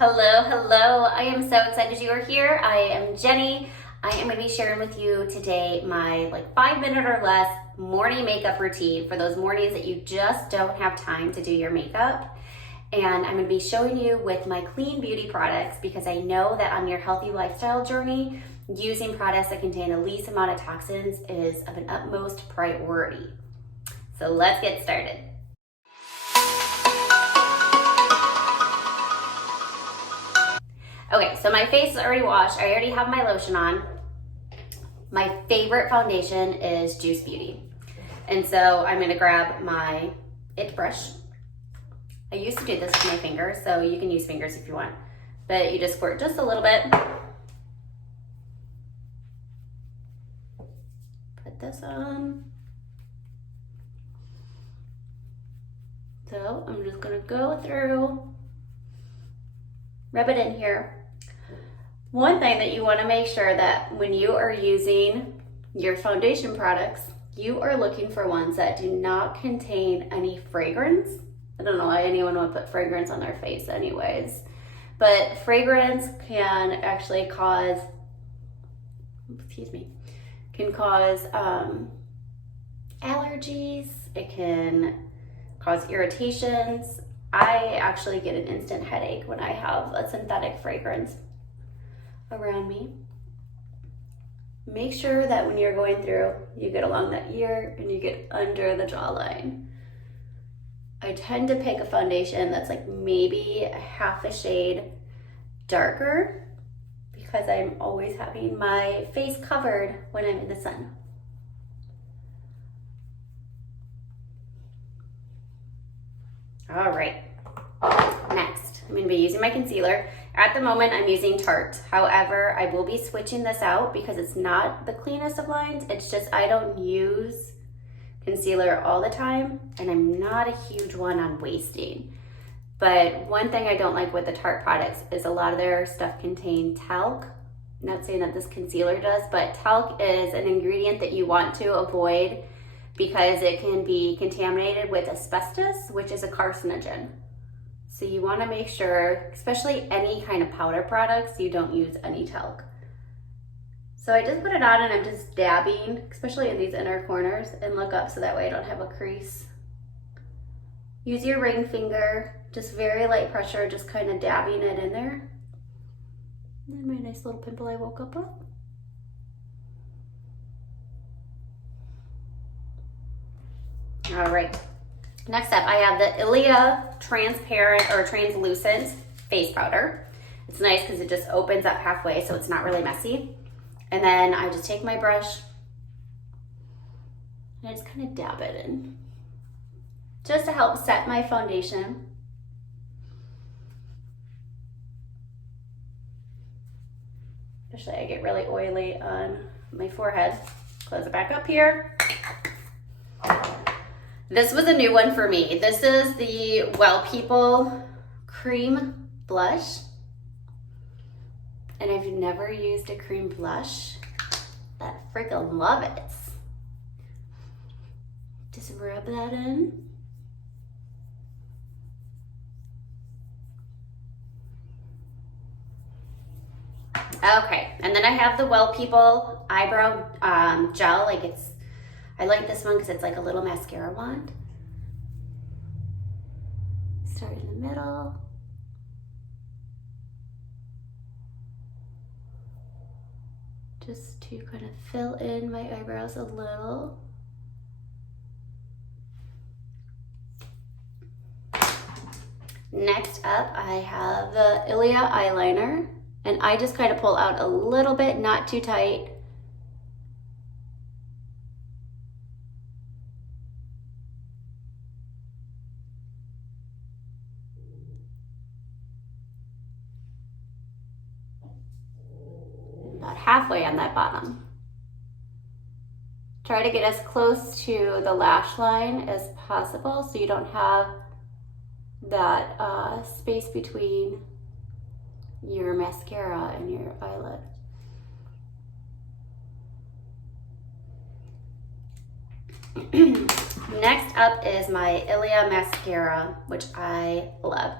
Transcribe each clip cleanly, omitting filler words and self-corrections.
Hello, hello. I am so excited you are here. I am Jenny. I am going to be sharing with you today my 5-minute or less morning makeup routine for those mornings that you just don't have time to do your makeup. And I'm going to be showing you with my clean beauty products because I know that on your healthy lifestyle journey, using products that contain the least amount of toxins is of an utmost priority. So let's get started. Okay, so my face is already washed. I already have my lotion on. My favorite foundation is Juice Beauty. And so I'm gonna grab my IT brush. I used to do this with my fingers, so you can use fingers if you want. But you just squirt just a little bit. Put this on. So I'm just gonna go through, rub it in here. One thing that you want to make sure that when you are using your foundation products, you are looking for ones that do not contain any fragrance. I don't know why anyone would put fragrance on their face anyways, but fragrance can actually cause, can cause allergies. It can cause irritations. I actually get an instant headache when I have a synthetic fragrance around me. Make sure that when you're going through, you get along that ear and you get under the jawline. I tend to pick a foundation that's maybe a half a shade darker because I'm always having my face covered when I'm in the sun. All right, next, I'm gonna be using my concealer. At the moment, I'm using Tarte. However, I will be switching this out because it's not the cleanest of lines. It's just I don't use concealer all the time, and I'm not a huge one on wasting. But one thing I don't like with the Tarte products is a lot of their stuff contain talc. I'm not saying that this concealer does, but talc is an ingredient that you want to avoid because it can be contaminated with asbestos, which is a carcinogen. So you want to make sure, especially any kind of powder products, you don't use any talc. So I just put it on and I'm just dabbing, especially in these inner corners, and look up so that way I don't have a crease. Use your ring finger, just very light pressure, just kind of dabbing it in there. And then my nice little pimple I woke up with. All right. Next up, I have the Ilia transparent or translucent face powder. It's nice because it just opens up halfway so it's not really messy. And then I just take my brush and I just kind of dab it in just to help set my foundation. Especially I get really oily on my forehead. Close it back up here. This was a new one for me. This is the Well People Cream Blush. And I've never used a cream blush, but I freaking love it. Just rub that in. Okay, and then I have the Well People Eyebrow Gel. I like this one because it's like a little mascara wand. Start in the middle. Just to kind of fill in my eyebrows a little. Next up, I have the Ilia Eyeliner. And I just kind of pull out a little bit, not too tight. About halfway on that bottom. Try to get as close to the lash line as possible so you don't have that space between your mascara and your eyelid. Next up is my Ilia mascara, which I love.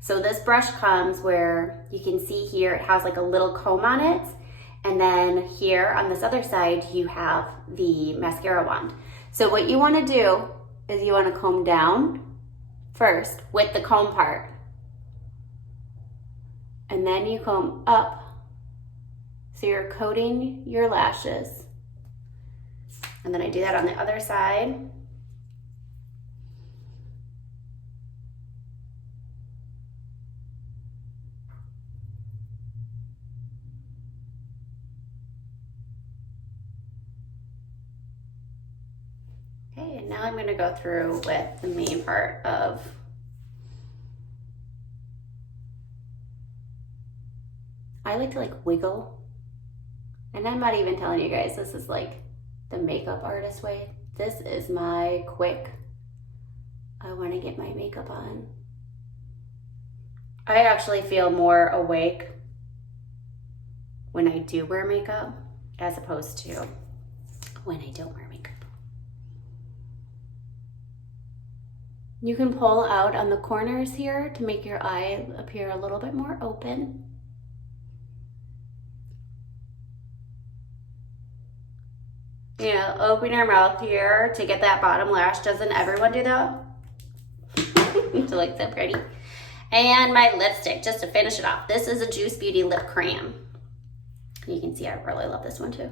So this brush comes where you can see here, it has like a little comb on it. And then here on this other side, you have the mascara wand. So what you want to do is you want to comb down first with the comb part. And then you comb up. So you're coating your lashes. And then I do that on the other side. Okay, and now I'm gonna go through with the main part of I like to like wiggle. And I'm not even telling you guys, this is like the makeup artist way. This is my quick, I wanna get my makeup on. I actually feel more awake when I do wear makeup as opposed to when I don't wear makeup. You can pull out on the corners here to make your eye appear a little bit more open. You know, open your mouth here to get that bottom lash. Doesn't everyone do that? To look so pretty. And my lipstick, just to finish it off. This is a Juice Beauty Lip Crayon. You can see I really love this one too.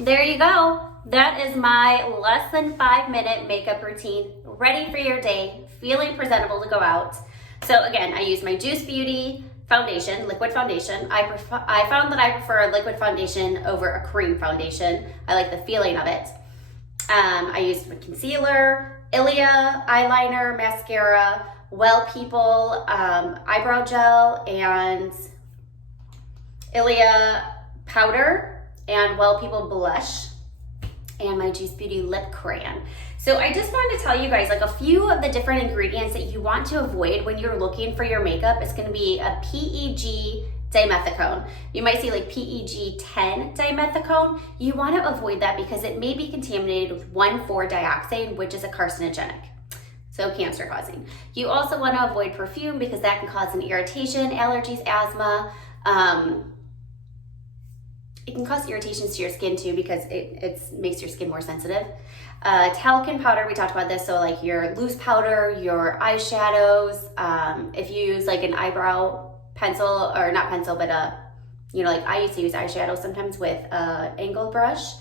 There you go. That is my less than 5-minute makeup routine, ready for your day, feeling presentable to go out. So again, I use my Juice Beauty foundation, liquid foundation. I found that I prefer a liquid foundation over a cream foundation. I like the feeling of it. I used my concealer, Ilia Eyeliner, mascara, Well People eyebrow gel, and Ilia powder, and Well People blush, and my Juice Beauty lip crayon. So I just wanted to tell you guys like a few of the different ingredients that you want to avoid when you're looking for your makeup. It's gonna be a PEG dimethicone. You might see like PEG 10 dimethicone. You wanna avoid that because it may be contaminated with 1,4-dioxane, which is a carcinogenic. So cancer causing. You also wanna avoid perfume because that can cause an irritation, allergies, asthma. It can cause irritations to your skin too because it makes your skin more sensitive. Talcum powder, we talked about this, so like your loose powder, your eyeshadows, if you use like an eyebrow pencil, or not pencil, but you know, like I used to use eyeshadow sometimes with an angled brush.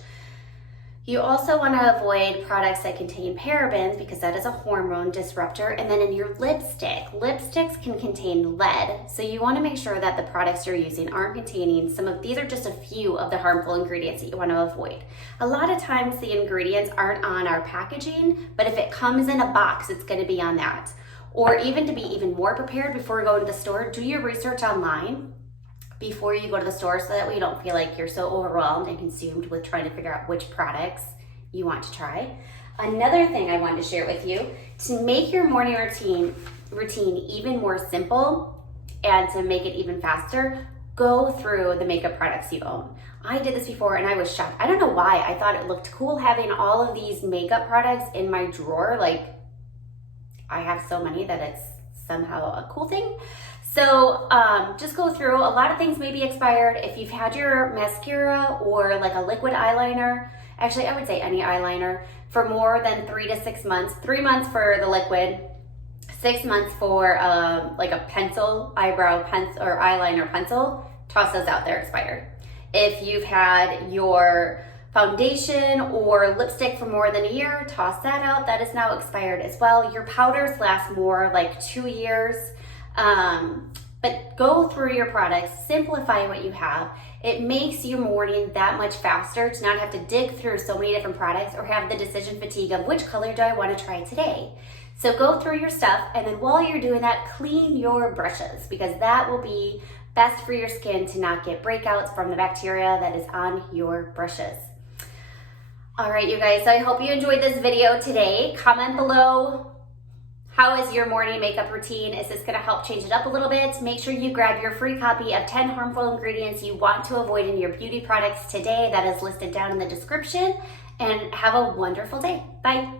You also want to avoid products that contain parabens because that is a hormone disruptor. And then in your lipsticks can contain lead. So you want to make sure that the products you're using aren't containing some of, these are just a few of the harmful ingredients that you want to avoid. A lot of times the ingredients aren't on our packaging, but if it comes in a box, it's going to be on that. Or even to be even more prepared before you go to the store, do your research online before you go to the store so that way you don't feel like you're so overwhelmed and consumed with trying to figure out which products you want to try. Another thing I wanted to share with you, to make your morning routine even more simple and to make it even faster, go through the makeup products you own. I did this before and I was shocked. I don't know why. I thought it looked cool having all of these makeup products in my drawer. Like, I have so many that it's somehow a cool thing. So just go through. A lot of things may be expired. If you've had your mascara or like a liquid eyeliner, actually I would say any eyeliner, for more than 3 to 6 months, 3 months for the liquid, 6 months for like a pencil, eyebrow pencil or eyeliner pencil, toss those out, they're expired. If you've had your foundation or lipstick for more than a year, toss that out, that is now expired as well. Your powders last more, like 2 years. But go through your products, simplify what you have. It makes your morning that much faster to not have to dig through so many different products or have the decision fatigue of which color do I want to try today. So go through your stuff, and then while you're doing that, clean your brushes because that will be best for your skin to not get breakouts from the bacteria that is on your brushes. All right, you guys, I hope you enjoyed this video today. Comment below. How is your morning makeup routine? Is this gonna help change it up a little bit? Make sure you grab your free copy of 10 harmful ingredients you want to avoid in your beauty products today. That is listed down in the description. And have a wonderful day. Bye.